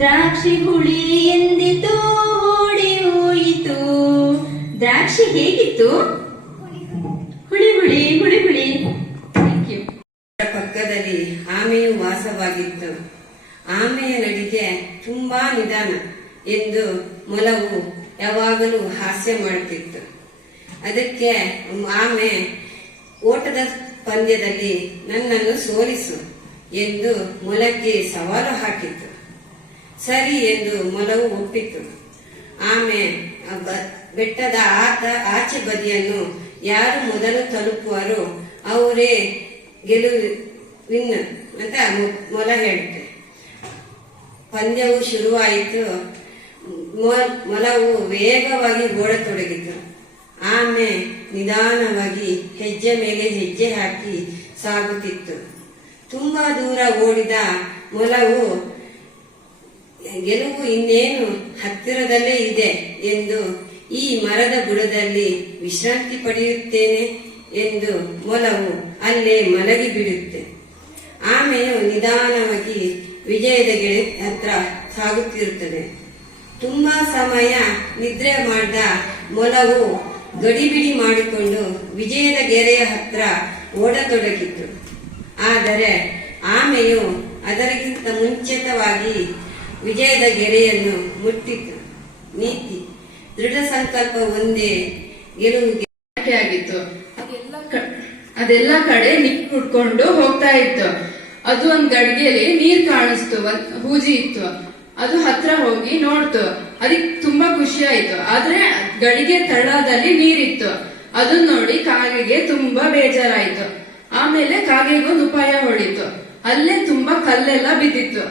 ದ್ರಾಕ್ಷಿ ಹುಳಿ ಎಂದಿತು ಓಡಿ ಹೋಯಿತು. ದ್ರಾಕ್ಷಿ ಹೇಗಿತ್ತು? ಹುಳಿ ಹುಳಿ ಹುಳಿ ಹುಳಿ. Thank you. ಪಕ್ಕದಲ್ಲಿ ಆಮೆಯು ವಾಸವಾಗಿತ್ತು. ಆಮೆಯ ನಡಿಗೆ ತುಂಬಾ ನಿಧಾನ ಎಂದು ಮೊಲವು ಯಾವಾಗಲೂ ಹಾಸ್ಯ ಮಾಡುತ್ತಿತ್ತು. ಅದಕ್ಕೆ ಆಮೆ ಓಟದ ಪಂದ್ಯದಲ್ಲಿ ನನ್ನನ್ನು ಸೋಲಿಸು ಎಂದು ಮೊಲಕ್ಕೆ ಸವಾಲು ಹಾಕಿತು. ಸರಿ ಎಂದು ಮೊಲವು ಒಪ್ಪಿತು. ಆಮೆ ಬೆಟ್ಟದ ಆಚೆ ಬದಿಯನ್ನು ಯಾರು ಮೊದಲು ತಲುಪುವರೋ ಅವರೇ ಗೆಲುವಿನ ಅಂತ ಮೊಲ ಹೇಳುತ್ತೆ. ಪಂದ್ಯವು ಶುರುವಾಯಿತು. ಮೊಲವು ವೇಗವಾಗಿ ಓಡತೊಡಗಿತು. ಆಮೆ ನಿಧಾನವಾಗಿ ಹೆಜ್ಜೆ ಮೇಲೆ ಹೆಜ್ಜೆ ಹಾಕಿ ಸಾಗುತ್ತಿತ್ತು. ತುಂಬಾ ದೂರ ಓಡಿದ ಮೊಲವು ಗೆಲುವು ಇನ್ನೇನು ಹತ್ತಿರದಲ್ಲೇ ಇದೆ ಎಂದು ಈ ಮರದ ಬುಡದಲ್ಲಿ ವಿಶ್ರಾಂತಿ ಪಡೆಯುತ್ತೇನೆ ಎಂದು ಮೊಲವು ಅಲ್ಲೇ ಮಲಗಿ ಬಿಡುತ್ತೆ. ಆಮೆಯು ನಿಧಾನವಾಗಿ ವಿಜಯದ ಗೆರೆ ಹತ್ರ ಸಾಗುತ್ತಿರುತ್ತದೆ. ತುಂಬಾ ಸಮಯ ನಿದ್ರೆ ಮಾಡಿದ ಮೊಲವು ಗಡಿಬಿಡಿ ಮಾಡಿಕೊಂಡು ವಿಜಯದ ಗೆರೆಯ ಹತ್ರ ಓಡತೊಡಗಿತು. ಆದರೆ ಆಮೆಯು ಅದರಿಗಿಂತ ಮುಂಚಿತವಾಗಿ ವಿಜಯದ ಗೆರೆಯನ್ನು ಮುಟ್ಟಿತು. ನೀತಿ ದೃಢ ಸಂಕಲ್ಪ ಒಂದೇ ಗೆಲುವಿಗೆ ಆಗಿತ್ತು. ಅದೆಲ್ಲ ಕಡೆ ನೀರು ಹುಡ್ಕೊಂಡು ಹೋಗ್ತಾ ಇತ್ತು. ಅದು ಒಂದ್ ಗಡಿಗೆಯಲ್ಲಿ ನೀರ್ ಕಾಣಿಸ್ತು, ಹೂಜಿ ಇತ್ತು. ಅದು ಹತ್ರ ಹೋಗಿ ನೋಡ್ತು. ಅದಕ್ಕೆ ತುಂಬಾ ಖುಷಿ ಆಯ್ತು. ಆದ್ರೆ ಗಡಿಗೆ ತಳದಲ್ಲಿ ನೀರಿತ್ತು. ಅದನ್ನ ನೋಡಿ ಕಾಗೆಗೆ ತುಂಬಾ ಬೇಜಾರಾಯ್ತು. ಆಮೇಲೆ ಕಾಗೆಗೊಂದು ಉಪಾಯ ಹೊಳಿತು. ಅಲ್ಲೇ ತುಂಬಾ ಕಲ್ಲೆಲ್ಲ ಬಿದ್ದಿತ್ತು.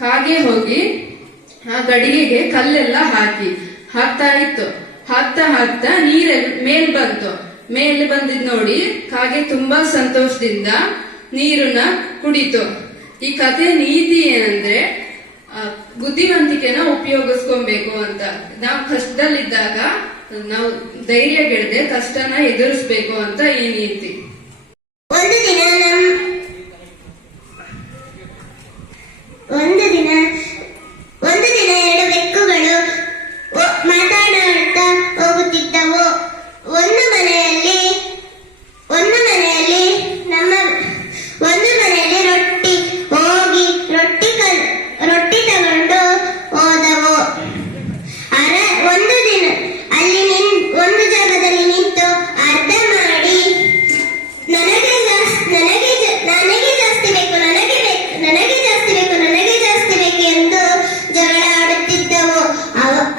ಕಾಗೆ ಹೋಗಿ ಆ ಗಡಿಗೆಗೆ ಕಲ್ಲೆಲ್ಲ ಹಾಕ್ತಾ ಇತ್ತು. ಹಾಕ್ತಾ ಮೇಲ್ ಬಂತು. ಮೇಲೆ ಬಂದಿದ್ ನೋಡಿ ಕಾಗೆ ತುಂಬಾ ಸಂತೋಷದಿಂದ ನೀರನ್ನ ಕುಡಿತು. ಈ ಕಥೆ ನೀತಿ ಏನಂದ್ರೆ ಬುದ್ಧಿವಂತಿಕೆನ ಉಪಯೋಗಿಸ್ಕೊಬೇಕು ಅಂತ. ನಾವು ಕಷ್ಟದಲ್ಲಿದ್ದಾಗ ನಾವು ಧೈರ್ಯ ಗೆಡದೆ ಕಷ್ಟನ ಎದುರಿಸ್ಬೇಕು ಅಂತ ಈ ನೀತಿ. ಒಂದು ದಿನ ಎರಡು ಬೆಕ್ಕುಗಳು ಮಾತಾಡುತ್ತಾ ಹೋಗುತ್ತಿದ್ದವು. ಒಂದು ಮನೆಯಲ್ಲಿ ರೊಟ್ಟಿ ತಗೊಂಡು ಹೋದವು. ಒಂದು ಜಾಗದಲ್ಲಿ ನಿಂತು ಅರ್ಧ ಮಾಡಿ ನನಗೆ ಜಾಸ್ತಿ ಬೇಕು ಎಂದು ಜಗಳ ಆಡುತ್ತಿದ್ದವು.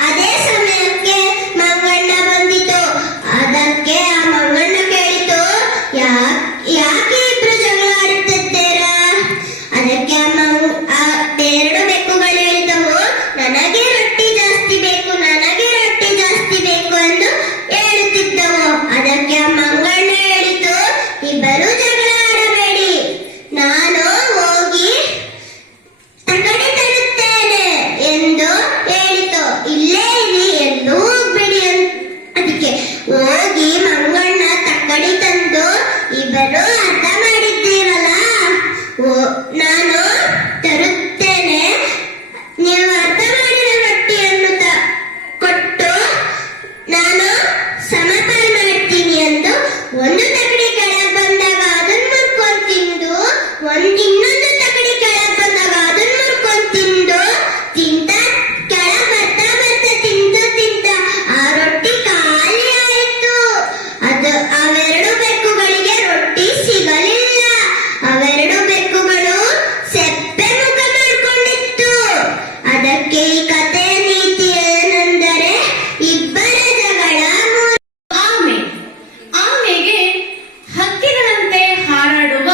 ಅದೇ ಸಮಯಕ್ಕೆ ಮಂಗಣ್ಣ ಬಂದಿತು. ಅದಕ್ಕೆ ಆ ಮಂಗಣ್ಣ ಕೇಳಿತು, ಯಾಕೆ ಇಬ್ರು ಜಗಳ ಆಡುತ್ತಿದ್ದೀರಾ? ಅದಕ್ಕೆ ಎರಡು ಬೆಕ್ಕುಗಳು ಹೇಳಿದವು, ನನಗೆ ರೊಟ್ಟಿ ಜಾಸ್ತಿ ಬೇಕು ಎಂದು ಹೇಳುತ್ತಿದ್ದವು. ಅದಕ್ಕೆ ಮಂಗಣ್ಣ ಹೇಳಿತು, ಇಬ್ಬರು ಜಗಳ ಆಡಬೇಡಿ, ನಾನು ಹೋಗಿ ತಗಡಿ ತರುತ್ತೇನೆ ಎಂದು ಹೇಳಿತು. ಇಲ್ಲೇ ಇರಿ, ಎಲ್ಲೂ ಹೋಗ್ಬೇಡಿ. ಅದಕ್ಕೆ ಹೋಗಿ ಮಂಗಣ್ಣ ತಕ್ಕಡಿ ತಂದು, ಇಬ್ಬರು ಅರ್ಧ ಮಾಡಿದ್ದೀವಲ್ಲ, ನಾನು ತರುತ್ತೇನೆ, ನೀವು ಅರ್ಧ ಮಾಡಿದ ರೊಟ್ಟಿಯನ್ನು ಕೊಟ್ಟು ನಾನು ಸಮಪಾಲು ಮಾಡ್ತೀನಿ ಎಂದು ಒಂದು ತಗಡಿ ಕೆಳಗೆ ಬಂದಾಗ ಅದನ್ನು ಮುರ್ಕೊಂಡು ತಿಂದು, ಇನ್ನೊಂದು ತಗಡಿ ಕೆಳಗೆ ಬಂದಾಗ ಅದನ್ನು ಮುರ್ಕೊಂಡು ತಿಂತ ಕೆಳಗೆ ಬರ್ತಾ ತಿಂತ ಆ ರೊಟ್ಟಿ ಖಾಲಿ ಆಯಿತು. ಅವೆರಡು ಬೆಕ್ಕುಗಳಿಗೆ ರೊಟ್ಟಿ ಸಿಗಲಿಲ್ಲ. ಅವೆರಡು ಬೆಕ್ಕುಗಳು ಸೆಪ್ಪೆ ಮುಖ ಮಾಡಿಕೊಂಡಿತ್ತು. ಅದಕ್ಕೆ ಈ ಕಥೆಯ ನೀತಿ ಏನೆಂದರೆ ಇಬ್ಬರ ಜಗಳ. ಆಮೆಗೆ ಹಕ್ಕಿಗಳಂತೆ ಹಾರಾಡುವ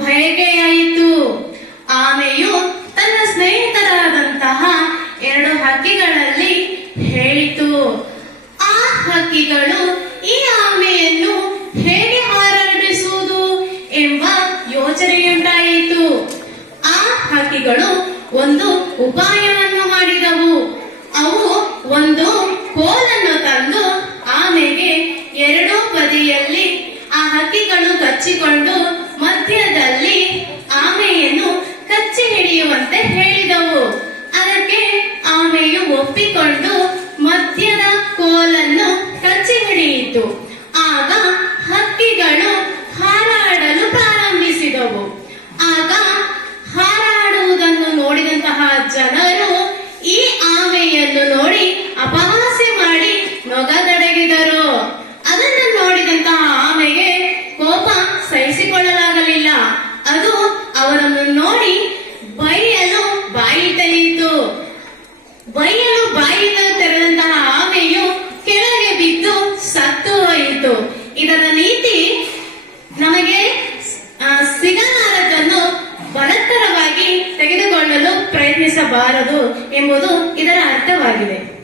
ಬಯಕೆಯಾಯಿತು. ಆಮೆಯು ತನ್ನ ಸ್ನೇಹಿತರಾದಂತಹ ಎರಡು ಹಕ್ಕಿಗಳಲ್ಲಿ ಹೇಳಿತು. ಆ ಹಕ್ಕಿಗಳು ಈ ಆಮೆಯನ್ನು ಹೇಗೆ ಹಾರಾಡಿಸುವುದು ಎಂಬ ಯೋಚನೆಯುಂಟಾಯಿತು. ಆ ಹಕ್ಕಿಗಳು ಒಂದು ಉಪಾಯವನ್ನು ಮಾಡಿದವು. ಅವು ಒಂದು ಕೋಲನ್ನು ತಂದು ಆಮೆಗೆ ಎರಡೂ ಬದಿಯಲ್ಲಿ ಆ ಹಕ್ಕಿಗಳು ಕಚ್ಚಿಕೊಂಡು ಮಧ್ಯದಲ್ಲಿ ಆಮೆಯನ್ನು ಕಚ್ಚಿ ಹಿಡಿಯುವಂತೆ ಹೇಳಿದವು. ಅದಕ್ಕೆ ಪ್ರಯತ್ನಿಸಬಾರದು ಎಂಬುದು ಇದರ ಅರ್ಥವಾಗಿದೆ.